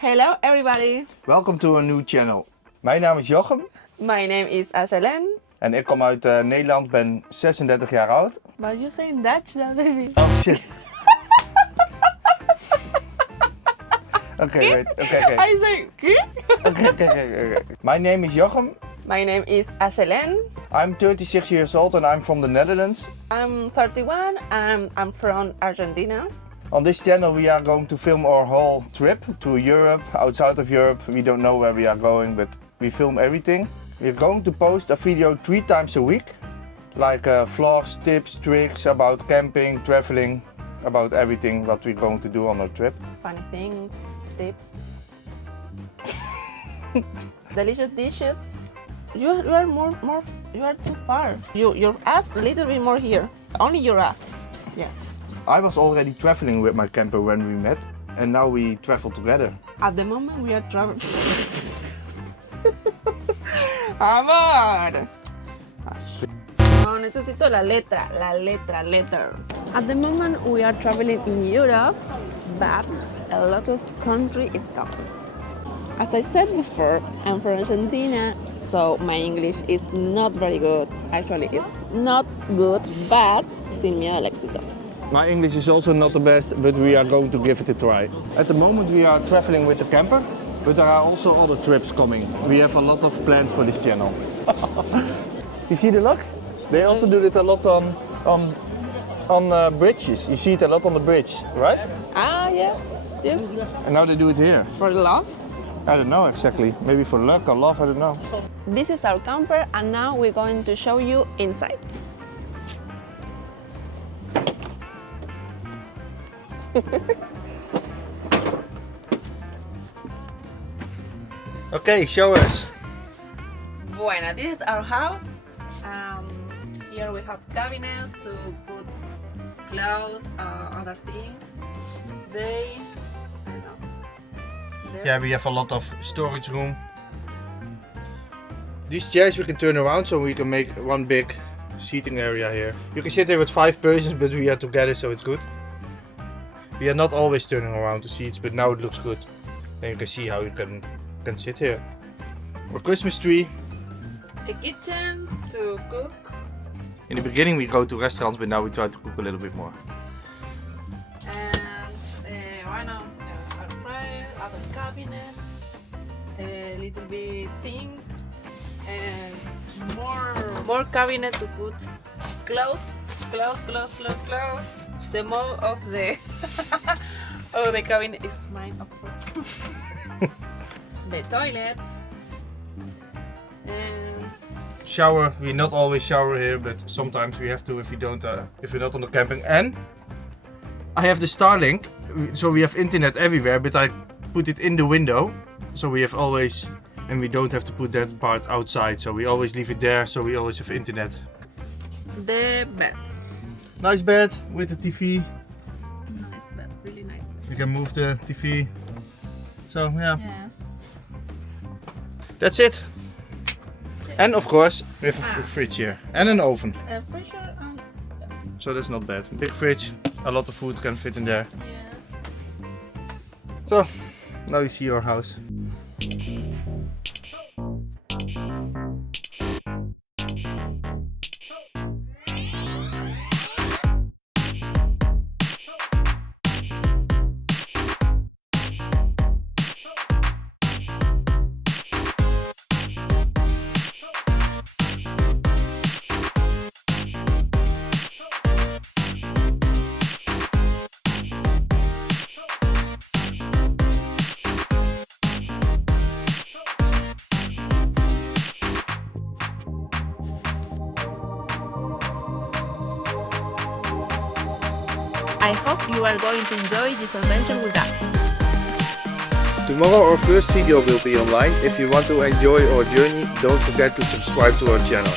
Hello everybody. Welcome to a new channel. Mijn naam is Jochem. My name is Ayelen. En ik kom uit Nederland, ben 36 jaar oud. But you say in Dutch then baby. Oh shit. Okay, wait. Okay. I say Okay. My name is Jochem. My name is Ayelen. I'm 36 years old and I'm from the Netherlands. I'm 31 and I'm from Argentina. On this channel we are going to film our whole trip to Europe, outside of Europe. We don't know where we are going, but we film everything. We're going to post a video 3 times a week. Like vlogs, tips, tricks about camping, traveling, about everything what we're going to do on our trip. Funny things, tips, delicious dishes. You are too far. Your ass a little bit more here. Only your ass. Yes. I was already traveling with my camper when we met, and now we travel together. At the moment we are traveling. Amor. No, necesito la letra. At the moment we are traveling in Europe, but a lot of country is coming. As I said before, I'm from Argentina, so my English is not very good. Actually, it's not good, but sin miedo al éxito. My English is also not the best, but we are going to give it a try. At the moment we are traveling with the camper, but there are also other trips coming. We have a lot of plans for this channel. You see the locks? They also do it a lot on bridges. You see it a lot on the bridge, right? Ah, yes. And now they do it here. For love. I don't know exactly. Maybe for luck or love, I don't know. This is our camper, and now we're going to show you inside. Okay, show us. Bueno, this is our house. Here we have cabinets to put clothes, other things. Yeah, we have a lot of storage room. These chairs we can turn around so we can make one big seating area here. You can sit there with 5 persons, but we are together, so it's good. We are not always turning around the seats, but now it looks good. Then you can see how you can sit here. A Christmas tree. A kitchen to cook. In the beginning we go to restaurants, but now we try to cook a little bit more. And bueno, air fryer, other cabinets, a little bit sink, and more cabinet to put clothes. The more of the of the cabinet is mine, of course. The toilet and Shower. We not always shower here, but sometimes we have to if we're not on the camping. And I have the Starlink, so we have internet everywhere, but I put it in the window, so we have always, and we don't have to put that part outside, so we always leave it there, so we always have internet. the bed. Nice bed with the TV. Nice bed, really nice. You can move the TV. So yeah, Yes. that's it. And of course, we have a fridge here and an oven. Pressure on. So that's not bad. Big fridge, a lot of food can fit in there. Yes. So now you see your house. I hope you are going to enjoy this adventure with us. Tomorrow our first video will be online. If you want to enjoy our journey, don't forget to subscribe to our channel.